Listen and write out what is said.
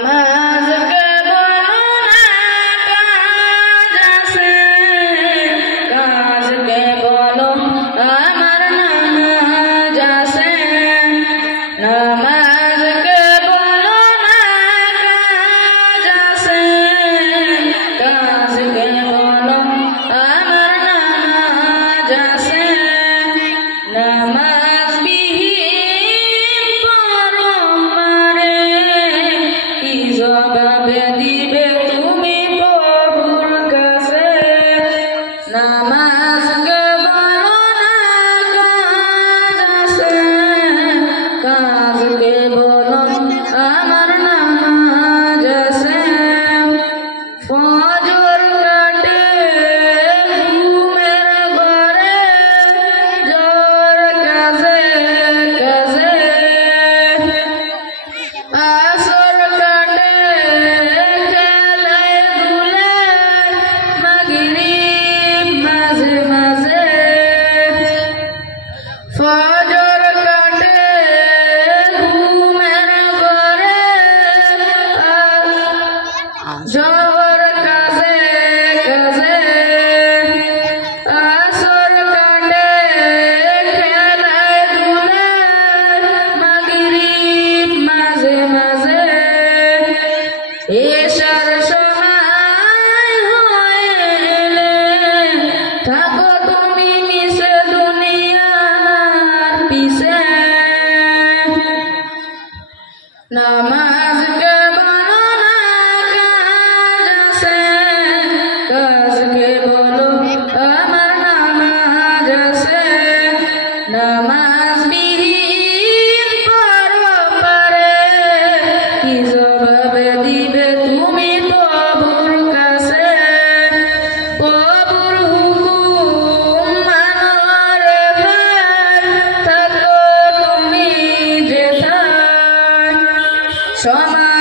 নামাজকে বলো না কাজ আছে, কাজকে বলো আমার নামাজ আছে। নামাজকে বলো না কাজ আছে, কাজকে বলো আমার নামাজ আছে। নামাজ বিহীন পরমারে কি জবাবে দিবে তুমি প্রভুর কাছে। নামাজকে বলো না কাজ আছে, কাজকে বলো আমার নামাজ আছে। ফজর কাটে ঘুমের ঘরে জোর কাজে কাজে, আসর কাটে খেলায় ধুলে মাগরিব মাঝে মাঝে। ফজর কাটে ঘুমের ঘরে জোহর কাজে কাজে, আসর কাটে খেলায় ধুলে মাগরিব মাঝে মাঝে। এশার সময় হইলে থাকো তুমি মিশে দুনিয়ার পিছে। নামাজকে বলো না কাজ আছে, কাজকে বলো আমার নামাজ আছে। নামাজ বিহীন পরপারে কি জবাবে দিবে তুমি প্রভুর কাছে। প্রভুর হুকুম মানো রে ভাই, থাকো তুমি যেথায়। সমাজ